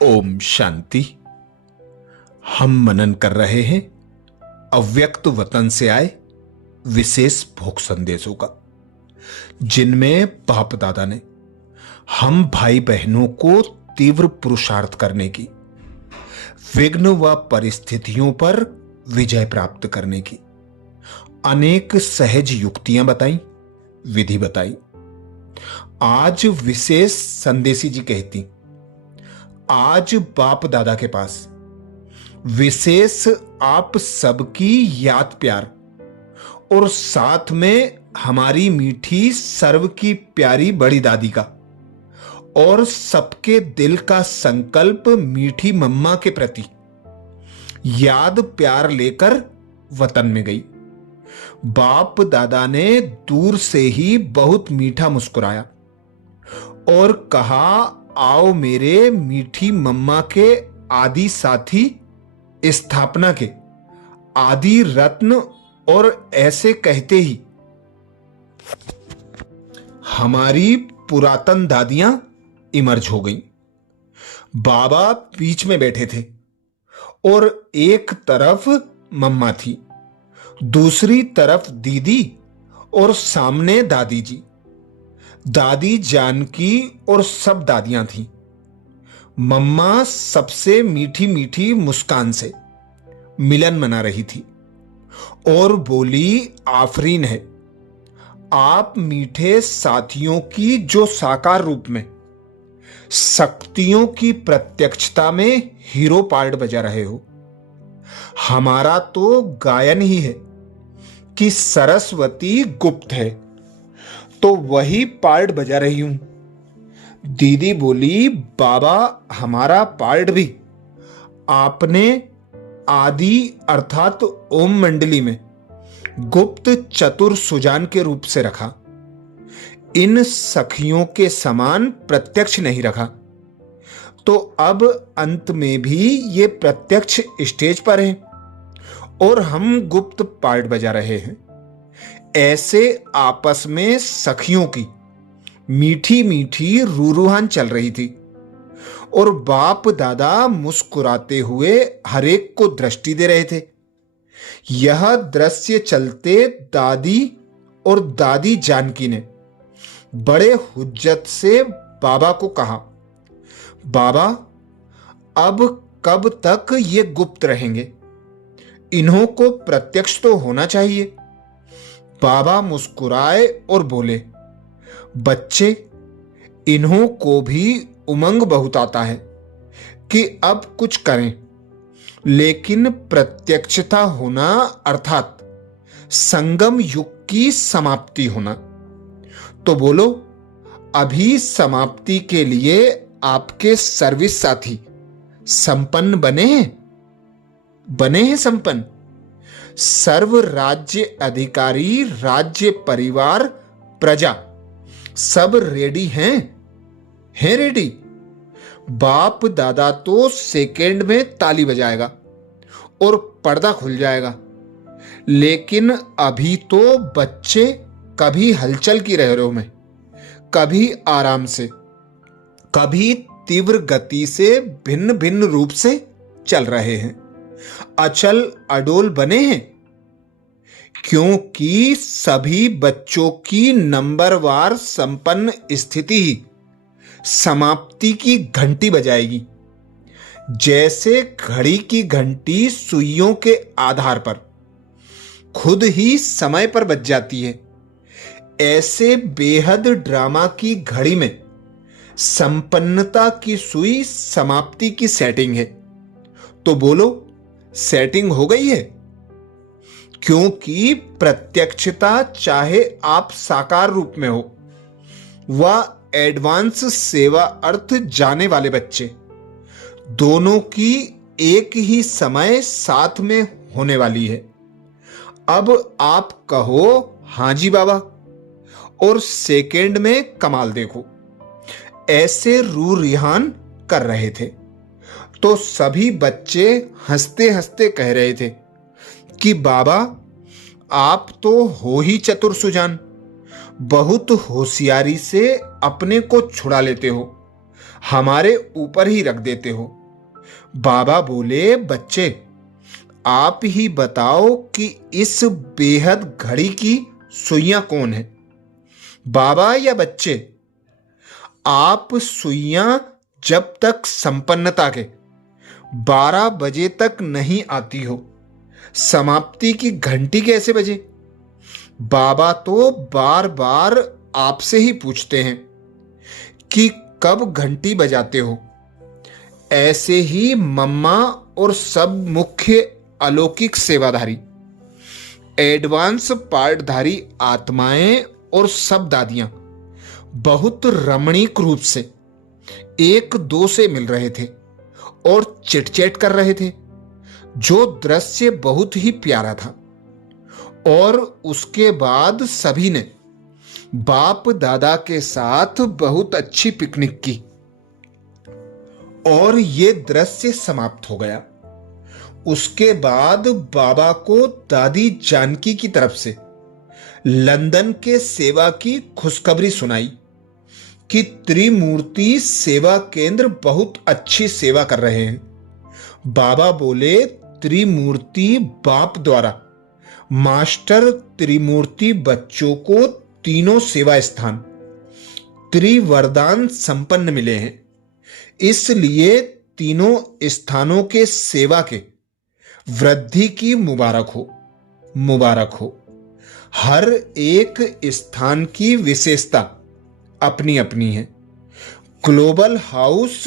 ओम शांति। हम मनन कर रहे हैं अव्यक्त वतन से आए विशेष भोग संदेशों का, जिनमें बाप दादा ने हम भाई बहनों को तीव्र पुरुषार्थ करने की, विघ्न व परिस्थितियों पर विजय प्राप्त करने की अनेक सहज युक्तियां बताई, विधि बताई। आज विशेष संदेशी जी कहती, आज बाप दादा के पास विशेष आप सबकी याद प्यार और साथ में हमारी मीठी सर्व की प्यारी बड़ी दादी का और सबके दिल का संकल्प मीठी मम्मा के प्रति याद प्यार लेकर वतन में गई। बाप दादा ने दूर से ही बहुत मीठा मुस्कुराया और कहा, आओ मेरे मीठी मम्मा के आदि साथी, स्थापना के आदि रत्न। और ऐसे कहते ही हमारी पुरातन दादियां इमर्ज हो गईं। बाबा बीच में बैठे थे और एक तरफ मम्मा थी, दूसरी तरफ दीदी और सामने दादी जी। दादी जानकी और सब दादियां थीं। मम्मा सबसे मीठी मीठी मुस्कान से मिलन मना रही थी और बोली, आफरीन है आप मीठे साथियों की जो साकार रूप में शक्तियों की प्रत्यक्षता में हीरो पार्ट बजा रहे हो। हमारा तो गायन ही है कि सरस्वती गुप्त है, तो वही पार्ट बजा रही हूं। दीदी बोली, बाबा हमारा पार्ट भी आपने आदि अर्थात ओम मंडली में गुप्त चतुर सुजान के रूप से रखा, इन सखियों के समान प्रत्यक्ष नहीं रखा। तो अब अंत में भी ये प्रत्यक्ष स्टेज पर है और हम गुप्त पार्ट बजा रहे हैं। ऐसे आपस में सखियों की मीठी मीठी रूरूहान चल रही थी और बाप दादा मुस्कुराते हुए हरेक को दृष्टि दे रहे थे। यह दृश्य चलते दादी और दादी जानकी ने बड़े हुज्जत से बाबा को कहा, बाबा अब कब तक ये गुप्त रहेंगे? इन्हों को प्रत्यक्ष तो होना चाहिए। बाबा मुस्कुराए और बोले, बच्चे इन्हों को भी उमंग बहुत आता है कि अब कुछ करें, लेकिन प्रत्यक्षता होना अर्थात संगम युग की समाप्ति होना। तो बोलो, अभी समाप्ति के लिए आपके सर्विस साथी संपन्न बने हैं संपन्न। सर्व राज्य अधिकारी, राज्य परिवार, प्रजा सब रेडी हैं रेडी। बाप दादा तो सेकेंड में ताली बजाएगा और पर्दा खुल जाएगा, लेकिन अभी तो बच्चे कभी हलचल की लहरों में, कभी आराम से, कभी तीव्र गति से भिन्न भिन्न रूप से चल रहे हैं, अचल अडोल बने हैं, क्योंकि सभी बच्चों की नंबरवार संपन्न स्थिति ही समाप्ति की घंटी बजाएगी। जैसे घड़ी की घंटी सुइयों के आधार पर खुद ही समय पर बज जाती है, ऐसे बेहद ड्रामा की घड़ी में संपन्नता की सुई समाप्ति की सेटिंग है। तो बोलो, सेटिंग हो गई है? क्योंकि प्रत्यक्षता चाहे आप साकार रूप में हो व एडवांस सेवा अर्थ जाने वाले बच्चे, दोनों की एक ही समय साथ में होने वाली है। अब आप कहो, हां जी बाबा, और सेकेंड में कमाल देखो। ऐसे रू रिहान कर रहे थे तो सभी बच्चे हंसते हंसते कह रहे थे कि बाबा आप तो हो ही चतुर सुजान, बहुत होशियारी से अपने को छुड़ा लेते हो, हमारे ऊपर ही रख देते हो। बाबा बोले, बच्चे आप ही बताओ कि इस बेहद घड़ी की सुइयां कौन है, बाबा या बच्चे? आप सुइयां जब तक संपन्नता के 12 बजे तक नहीं आती हो, समाप्ति की घंटी कैसे बजे? बाबा तो बार बार आपसे ही पूछते हैं कि कब घंटी बजाते हो। ऐसे ही मम्मा और सब मुख्य अलौकिक सेवाधारी, एडवांस पार्टधारी आत्माएं और सब दादियां बहुत रमणीक रूप से एक दो से मिल रहे थे और चिटचैट कर रहे थे, जो दृश्य बहुत ही प्यारा था। और उसके बाद सभी ने बाप दादा के साथ बहुत अच्छी पिकनिक की और ये दृश्य समाप्त हो गया। उसके बाद बाबा को दादी जानकी की तरफ से लंदन के सेवा की खुशखबरी सुनाई कि त्रिमूर्ति सेवा केंद्र बहुत अच्छी सेवा कर रहे हैं। बाबा बोले, त्रिमूर्ति बाप द्वारा मास्टर त्रिमूर्ति बच्चों को तीनों सेवा स्थान त्रिवरदान संपन्न मिले हैं, इसलिए तीनों स्थानों के सेवा के वृद्धि की मुबारक हो, मुबारक हो। हर एक स्थान की विशेषता अपनी अपनी है। ग्लोबल हाउस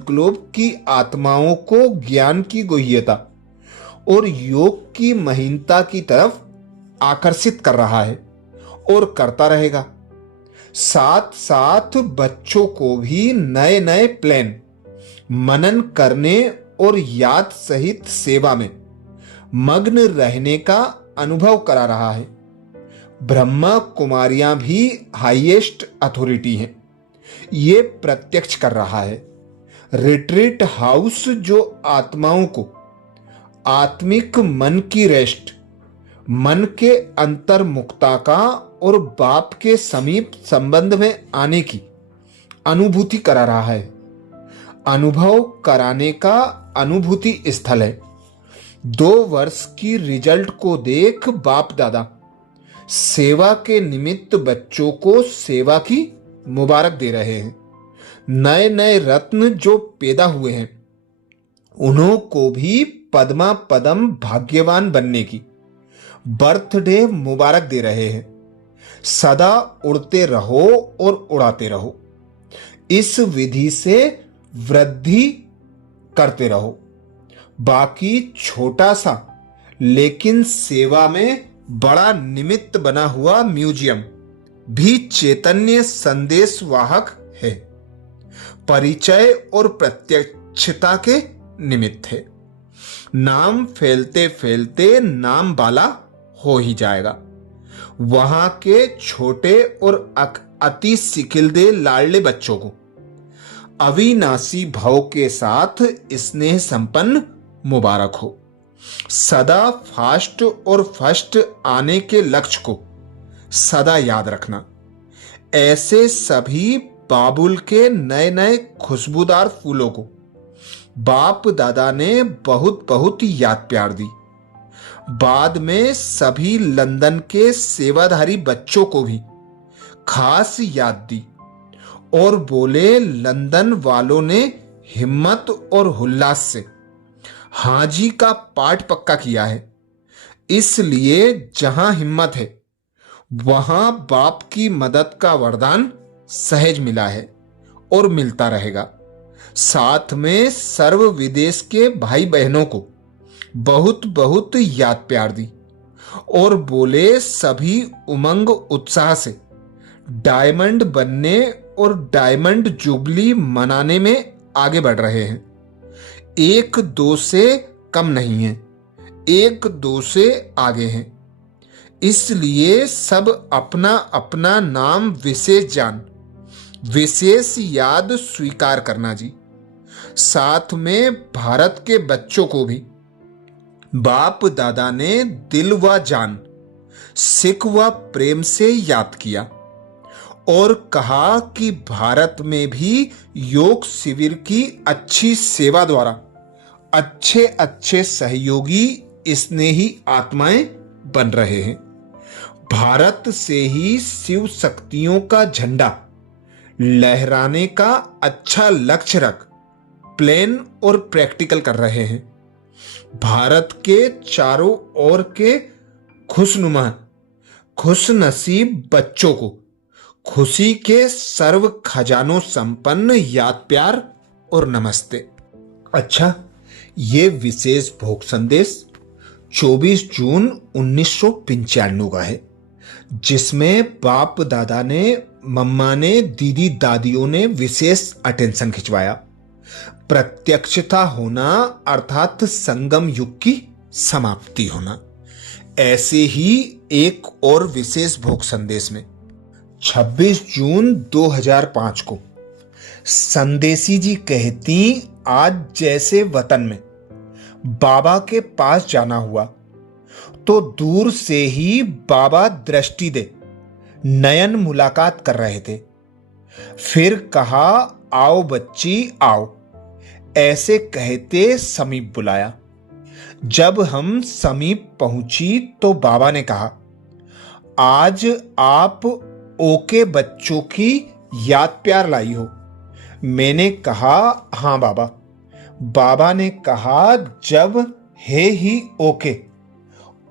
ग्लोब की आत्माओं को ज्ञान की गुह्यता और योग की महीनता की तरफ आकर्षित कर रहा है और करता रहेगा। साथ साथ बच्चों को भी नए नए प्लान मनन करने और याद सहित सेवा में मग्न रहने का अनुभव करा रहा है। ब्रह्मा कुमारियां भी हाईएस्ट अथॉरिटी हैं, ये प्रत्यक्ष कर रहा है। रिट्रीट हाउस जो आत्माओं को आत्मिक मन की रेस्ट, मन के अंतर्मुखता का और बाप के समीप संबंध में आने की अनुभूति करा रहा है, अनुभव कराने का अनुभूति स्थल है। 2 वर्ष की रिजल्ट को देख बाप दादा सेवा के निमित्त बच्चों को सेवा की मुबारक दे रहे हैं। नए नए रत्न जो पैदा हुए हैं उन्हों को भी पद्मा पदम भाग्यवान बनने की बर्थडे मुबारक दे रहे हैं। सदा उड़ते रहो और उड़ाते रहो, इस विधि से वृद्धि करते रहो। बाकी छोटा सा लेकिन सेवा में बड़ा निमित्त बना हुआ म्यूजियम भी चैतन्य संदेश वाहक है, परिचय और प्रत्यक्षता के निमित्त है। नाम फैलते फैलते नाम वाला हो ही जाएगा। वहां के छोटे और अति सिकिलदे लाडले बच्चों को अविनाशी भाव के साथ स्नेह संपन्न मुबारक हो। सदा फास्ट और फर्स्ट आने के लक्ष्य को सदा याद रखना। ऐसे सभी बाबुल के नए नए खुशबूदार फूलों को बाप दादा ने बहुत बहुत याद प्यार दी। बाद में सभी लंदन के सेवाधारी बच्चों को भी खास याद दी और बोले, लंदन वालों ने हिम्मत और उल्लास से हाजी का पाठ पक्का किया है, इसलिए जहां हिम्मत है वहां बाप की मदद का वरदान सहज मिला है और मिलता रहेगा। साथ में सर्व विदेश के भाई बहनों को बहुत बहुत याद प्यार दी और बोले, सभी उमंग उत्साह से डायमंड बनने और डायमंड जुबली मनाने में आगे बढ़ रहे हैं। 1-2 से कम नहीं है, 1-2 से आगे हैं। इसलिए सब अपना अपना नाम विशेष जान, विशेष याद स्वीकार करना जी। साथ में भारत के बच्चों को भी बाप दादा ने दिल व जान, सिख व प्रेम से याद किया और कहा कि भारत में भी योग शिविर की अच्छी सेवा द्वारा अच्छे अच्छे सहयोगी स्नेही आत्माएं बन रहे हैं। भारत से ही शिव शक्तियों का झंडा लहराने का अच्छा लक्ष्य रख प्लान और प्रैक्टिकल कर रहे हैं। भारत के चारों ओर के खुशनुमा खुशनसीब बच्चों को खुशी के सर्व खजानों संपन्न याद प्यार और नमस्ते। अच्छा, ये विशेष भोग संदेश 24 जून 1995 का है, जिसमें बाप दादा ने, मम्मा ने, दीदी दादियों ने विशेष अटेंशन खिंचवाया। प्रत्यक्षता होना अर्थात संगम युग की समाप्ति होना। ऐसे ही एक और विशेष भोग संदेश में 26 जून 2005 को संदेशी जी कहती, आज जैसे वतन में बाबा के पास जाना हुआ तो दूर से ही बाबा दृष्टि दे नयन मुलाकात कर रहे थे। फिर कहा, आओ बच्ची आओ, ऐसे कहते समीप बुलाया। जब हम समीप पहुंची तो बाबा ने कहा, आज आप ओके बच्चों की याद प्यार लाई हो। मैंने कहा, हां बाबा। बाबा ने कहा, जब है ही ओके,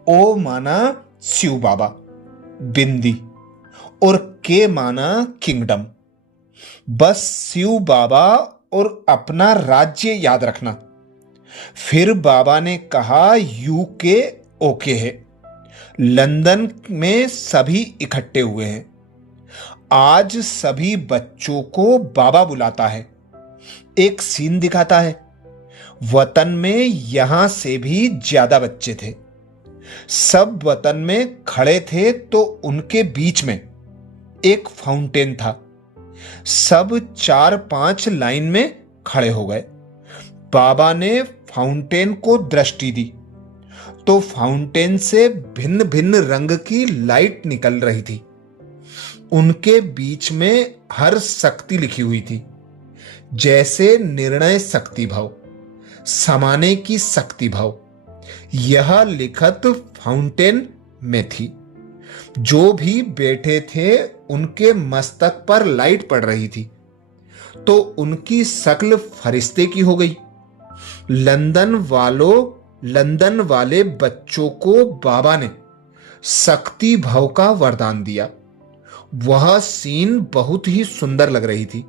ओ माना शिव बाबा, बिंदी, और के माना किंगडम। बस शिव बाबा और अपना राज्य याद रखना। फिर बाबा ने कहा, यूके ओके है, लंदन में सभी इकट्ठे हुए हैं। आज सभी बच्चों को बाबा बुलाता है, एक सीन दिखाता है। वतन में यहां से भी ज्यादा बच्चे थे। सब वतन में खड़े थे तो उनके बीच में एक फाउंटेन था। सब 4-5 लाइन में खड़े हो गए। बाबा ने फाउंटेन को दृष्टि दी तो फाउंटेन से भिन्न भिन्न रंग की लाइट निकल रही थी। उनके बीच में हर शक्ति लिखी हुई थी, जैसे निर्णय शक्ति भाव, समाने की शक्ति भाव। यह लिखत फाउंटेन में थी। जो भी बैठे थे उनके मस्तक पर लाइट पड़ रही थी तो उनकी शक्ल फरिश्ते की हो गई। लंदन वाले बच्चों को बाबा ने शक्ति भाव का वरदान दिया। वह सीन बहुत ही सुंदर लग रही थी।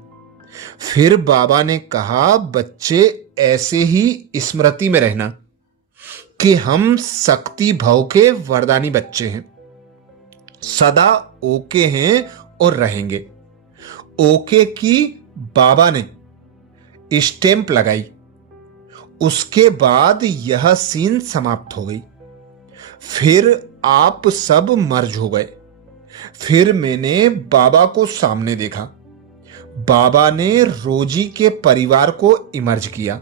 फिर बाबा ने कहा, बच्चे ऐसे ही स्मृति में रहना कि हम शक्ति भाव के वरदानी बच्चे हैं, सदा ओके हैं और रहेंगे। ओके की बाबा ने स्टैंप लगाई। उसके बाद यह सीन समाप्त हो गई। फिर आप सब मर्ज हो गए। फिर मैंने बाबा को सामने देखा। बाबा ने रोजी के परिवार को इमर्ज किया।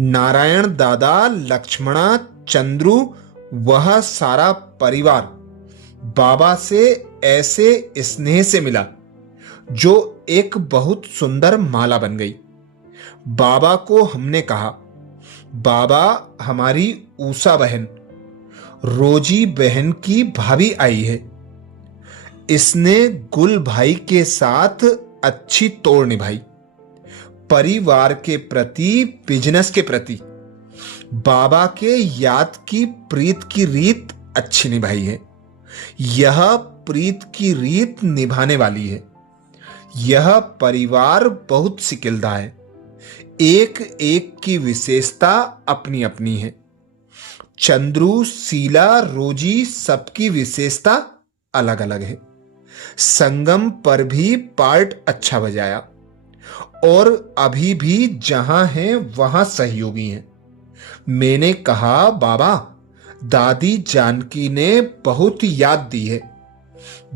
नारायण दादा, लक्ष्मणा, चंद्रू, वह सारा परिवार बाबा से ऐसे स्नेह से मिला जो एक बहुत सुंदर माला बन गई। बाबा को हमने कहा, बाबा, हमारी ऊषा बहन, रोजी बहन की भाभी आई है। इसने गुल भाई के साथ अच्छी तोड़ निभाई। परिवार के प्रति, बिजनेस के प्रति बाबा के याद की प्रीत की रीत अच्छी निभाई है। यह प्रीत की रीत निभाने वाली है। यह परिवार बहुत सिकिलदा है। एक एक की विशेषता अपनी अपनी है। चंद्रू, शीला, रोजी, सबकी विशेषता अलग अलग है। संगम पर भी पार्ट अच्छा बजाया और अभी भी जहां हैं वहां सहयोगी हैं। मैंने कहा, बाबा, दादी जानकी ने बहुत याद दी है।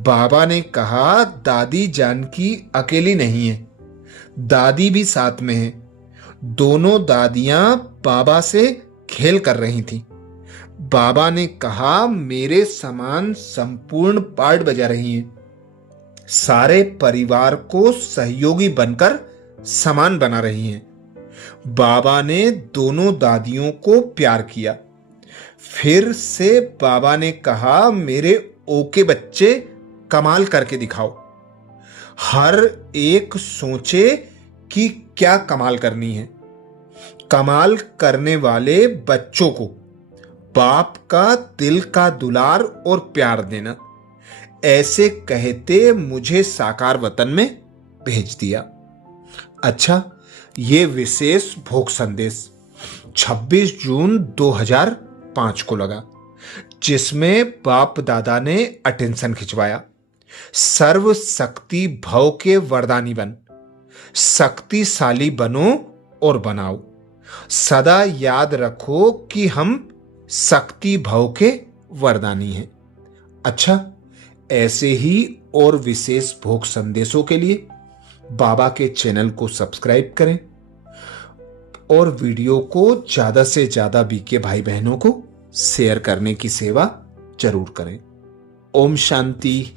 बाबा ने कहा, दादी जानकी अकेली नहीं है, दादी भी साथ में है। दोनों दादियां बाबा से खेल कर रही थीं। बाबा ने कहा, मेरे समान संपूर्ण पार्ट बजा रही हैं। सारे परिवार को सहयोगी बनकर समान बना रही हैं। बाबा ने दोनों दादियों को प्यार किया। फिर से बाबा ने कहा, मेरे ओके बच्चे, कमाल करके दिखाओ। हर एक सोचे कि क्या कमाल करनी है। कमाल करने वाले बच्चों को बाप का दिल का दुलार और प्यार देना, ऐसे कहते मुझे साकार वतन में भेज दिया। अच्छा, ये विशेष भोग संदेश 26 जून 2005 को लगा, जिसमें बाप दादा ने अटेंशन खिंचवाया। सर्व शक्ति भव के वरदानी बन, शक्तिशाली बनो और बनाओ। सदा याद रखो कि हम शक्ति भव के वरदानी हैं। अच्छा, ऐसे ही और विशेष भोग संदेशों के लिए बाबा के चैनल को सब्सक्राइब करें और वीडियो को ज्यादा से ज्यादा बीके भाई बहनों को शेयर करने की सेवा जरूर करें। ओम शांति।